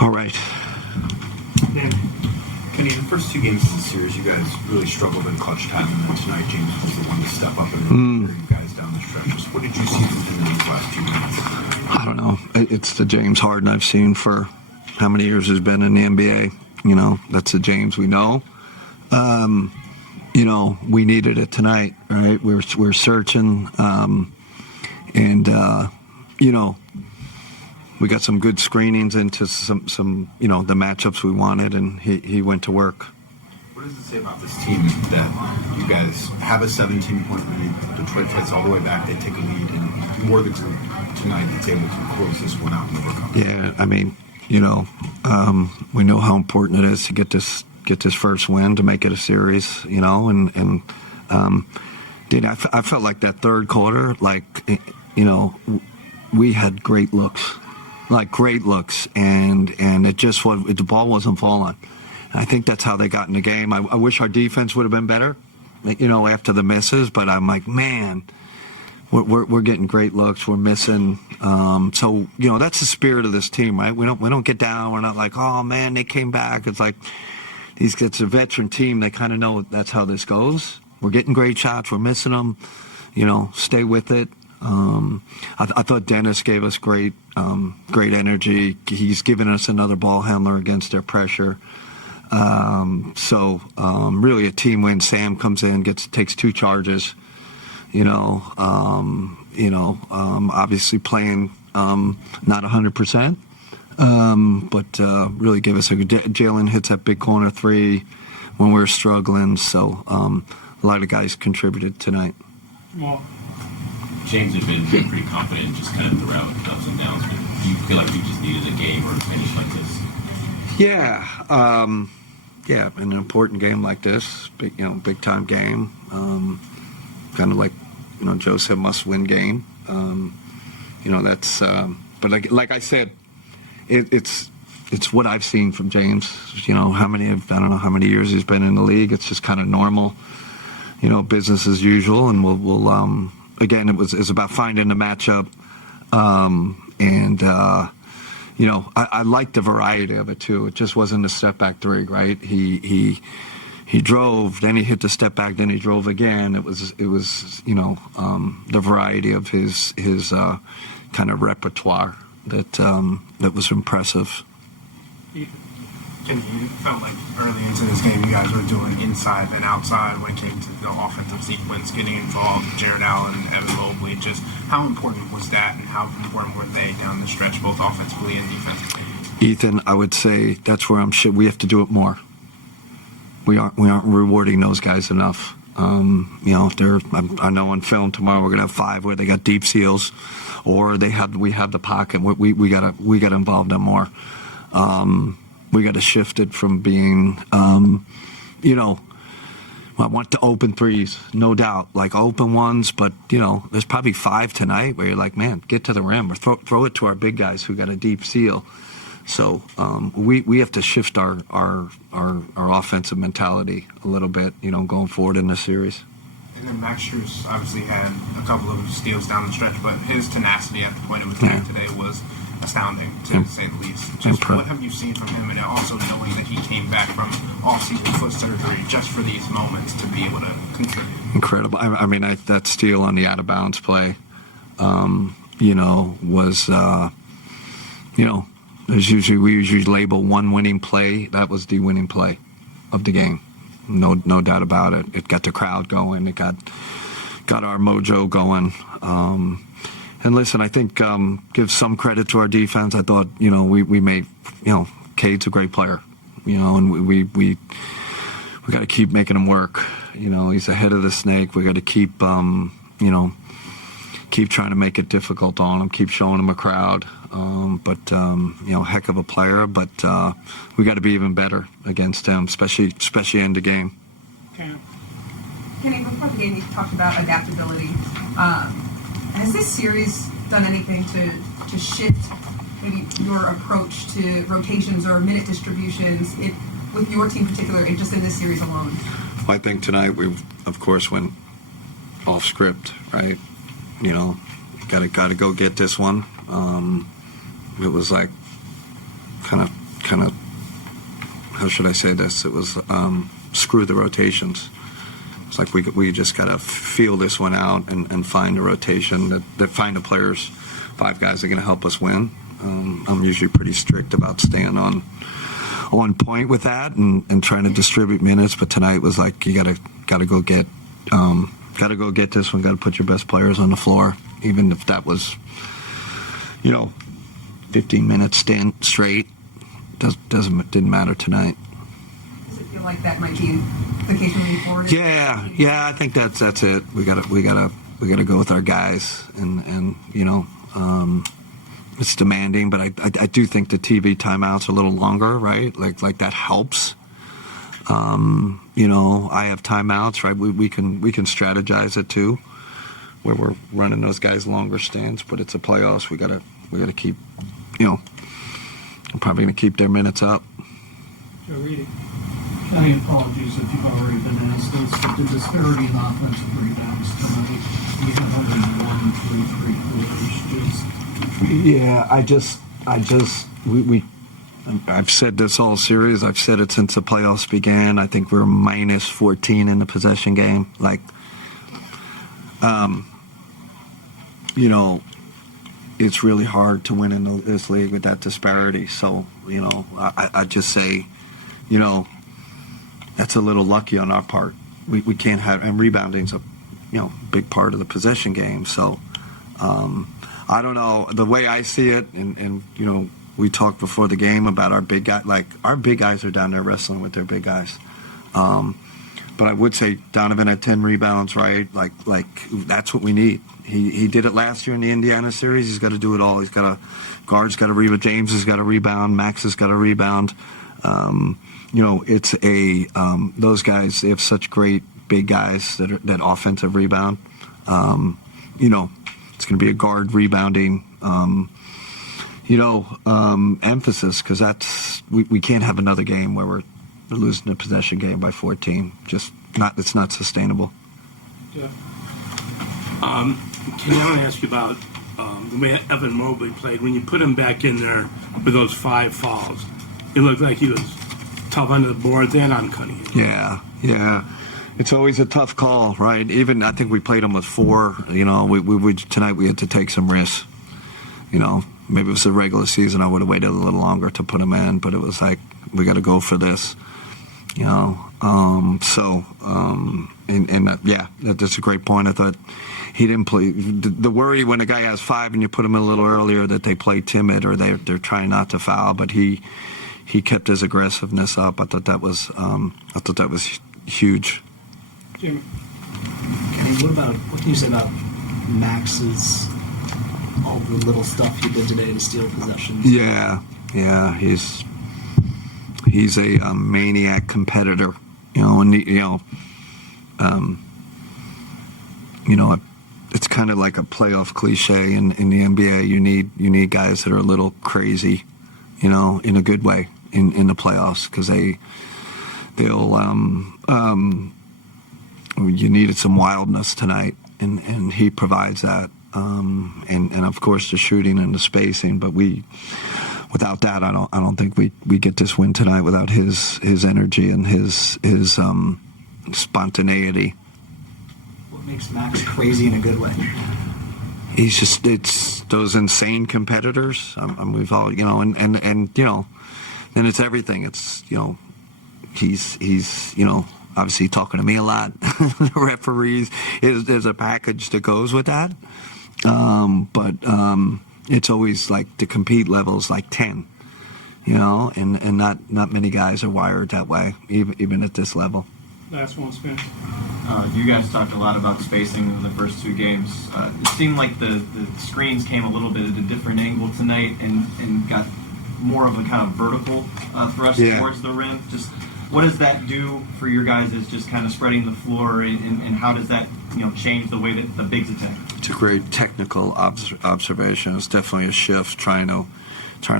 All right. Dan, Kenny, in the first two games of the series, you guys really struggled in clutch time, and then tonight James was the one to step up and carry you guys down the stretch. Just what did you see from him in these last 2 minutes? I don't know. It's the James Harden I've seen for how many years he's been in the NBA. You know, that's the James we know. You know, we needed it tonight, right? We're searching, and you know, we got some good screenings into some you know, the matchups we wanted, and he went to work. What does it say about this team that you guys have a 17-point lead, Detroit fights all the way back, they take a lead, and more the group tonight that's able to close this one out and overcome? Yeah, I mean, you know, we know how important it is to get this first win to make it a series, you know, and dude, I felt like that third quarter, like, you know, we had great looks, and it just was, the ball wasn't falling. And I think that's how they got in the game. I wish our defense would have been better, you know, after the misses, but I'm like, man, we're getting great looks. We're missing. So, you know, that's the spirit of this team, right? We don't get down. We're not like, oh man, they came back. It's like, it's a veteran team. They kind of know that's how this goes. We're getting great shots. We're missing them. You know, stay with it. I thought Dennis gave us great energy. He's given us another ball handler against their pressure. So really a team win. Sam comes in, takes 2 charges. Obviously playing not 100%. But really gave us a good. Jalen hits that big corner 3 when we were struggling. So a lot of guys contributed tonight. Well, James has been pretty confident just kind of throughout ups and downs. But do you feel like you just needed a game or a finish like this? Yeah. Yeah, an important game like this, big time game. Kind of like, you know, Joe said, must-win game. That's. But like I said. It's what I've seen from James. You know, I don't know how many years he's been in the league. It's just kind of normal, you know, business as usual. And we'll again, it's about finding the matchup. You know, I like the variety of it too. It just wasn't a step back 3, right? He drove, then he hit the step back, then he drove again. It was you know, the variety of his kind of repertoire. That was impressive. You felt like early into this game you guys were doing inside and outside when it came to the offensive sequence, getting involved, Jared Allen, Evan Mobley. Just how important was that, and how important were they down the stretch, both offensively and defensively? Ethan, I would say that's where we have to do it more. We aren't rewarding those guys enough. You know, I know on film tomorrow we're gonna have 5 where they got deep seals, or we have the pocket. We gotta involve them more. We gotta shift it from being, you know, I want to open threes, no doubt, like open ones, but you know, there's probably 5 tonight where you're like, man, get to the rim or throw it to our big guys who got a deep seal. So we have to shift our offensive mentality a little bit, you know, going forward in this series. And then Max Strus obviously had a couple of steals down the stretch, but his tenacity at the point of attack today was astounding, to say the least. Just what have you seen from him, and also knowing that he came back from off-season foot surgery just for these moments to be able to contribute? Incredible. I mean, that steal on the out-of-bounds play, you know, was, you know, we usually label one winning play. That was the winning play of the game. No doubt about it. It got the crowd going. It got our mojo going. And listen, I think give some credit to our defense. I thought, you know, we made, you know, Cade's a great player, you know, and we got to keep making him work. You know, he's ahead of the snake. We got to keep, you know, keep trying to make it difficult on him. Keep showing him a crowd. You know, heck of a player. But we got to be even better against him, especially in the game. Kenny, before the game, you talked about adaptability. Has this series done anything to shift maybe your approach to rotations or minute distributions with your team in particular, and just in this series alone? Well, I think tonight we, of course, went off script, right? You know, got to go get this one. It was like kind of kind of, how should I say this? It was screw the rotations. It's like we just got to feel this one out and find a rotation that find the players, 5 guys that are going to help us win. I'm usually pretty strict about staying on point with that and trying to distribute minutes. But tonight was like, you gotta go get this one. Got to put your best players on the floor, even if that was, 15 minutes straight. Didn't matter tonight. Does it feel like that might be the case moving forward? Yeah, I think that's it. We gotta go with our guys, and it's demanding, but I do think the TV timeouts are a little longer, right? Like that helps. I have timeouts, right? We can strategize it too, where we're running those guys longer stints, but it's a playoffs. We gotta keep, I'm probably gonna keep their minutes up. Joe Reedy. Any apologies if you've already been asked this, but the disparity in offensive rebounds tonight, we have only 1 through 3 quarters. Yeah, I've said this all series. I've said it since the playoffs began. I think we're minus 14 in the possession game. It's really hard to win in this league with that disparity. So, I just say, that's a little lucky on our part. We can't have, and rebounding's a, big part of the possession game. So, I don't know. The way I see it, and we talked before the game about our big guy. Like, our big guys are down there wrestling with their big guys. But I would say Donovan had 10 rebounds, right? Like that's what we need. He did it last year in the Indiana series. He's got to do it all. Guard's got to rebound. James has got to rebound. Max has got to rebound. It's those guys. They have such great big guys that offensive rebound. It's going to be a guard rebounding, emphasis, because we can't have another game where we're losing a possession game by 14. It's not sustainable. Yeah. Can I want to ask you about the way Evan Mobley played? When you put him back in there with those 5 fouls, it looked like he was tough under the boards and on Cunningham. Yeah. It's always a tough call, right? Even I think we played him with 4. We tonight we had to take some risks. Maybe it was the regular season. I would have waited a little longer to put him in, but it was like we got to go for this. That's a great point. I thought he didn't play. The worry when a guy has 5 and you put him in a little earlier that they play timid or they're trying not to foul, but he kept his aggressiveness up. I thought that was huge. Jimmy. Kenny, what can you say about Max's all the little stuff he did today to steal possessions? Yeah, he's a maniac competitor. It's kind of like a playoff cliche in the NBA. You need guys that are a little crazy, in a good way in the playoffs, because you needed some wildness tonight, and he provides that. And of course the shooting and the spacing, but without that, I don't think we get this win tonight without his energy and his spontaneity. What makes Max crazy in a good way? It's those insane competitors. We've all, then it's everything. It's, he's obviously talking to me a lot. The referees, there's a package that goes with that. But it's always like the compete levels like 10, and not many guys are wired that way, even at this level. Last one, Spence. You guys talked a lot about spacing in the first 2 games. It seemed like the screens came a little bit at a different angle tonight and got more of a kind of vertical thrust towards the rim. Just what does that do for your guys as just kind of spreading the floor, and how does that change the way that the bigs attack? It's a great technical observation. It's definitely a shift, trying to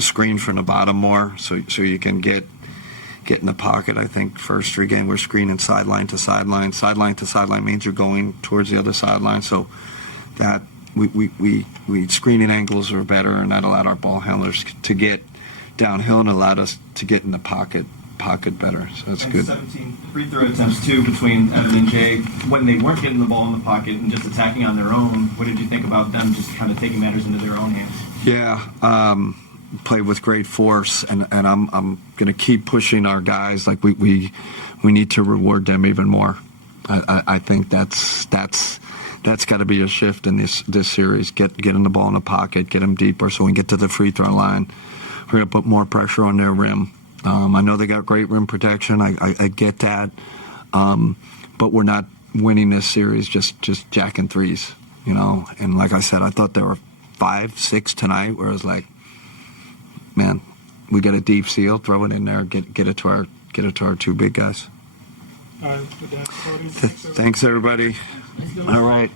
screen from the bottom more, so you can get in the pocket. I think first 3 games we're screening sideline to sideline. Sideline to sideline means you're going towards the other sideline. So that we screening angles are better, and that allowed our ball handlers to get downhill and allowed us to get in the pocket better. So that's And good. 17 free throw attempts too between Evan and Jay when they weren't getting the ball in the pocket and just attacking on their own. What did you think about them just kind of taking matters into their own hands? Yeah, played with great force, and I'm going to keep pushing our guys. Like we need to reward them even more. I think that's got to be a shift in this series. Getting the ball in the pocket, get them deeper, so we can get to the free throw line. We're going to put more pressure on their rim. I know they got great rim protection. I get that, but we're not winning this series just jacking threes, you know. And like I said, I thought there were 5, 6 tonight, where it was like, man, we got a deep seal, throw it in there, get it to our 2 big guys. All right, with that, Thanks everybody. All right.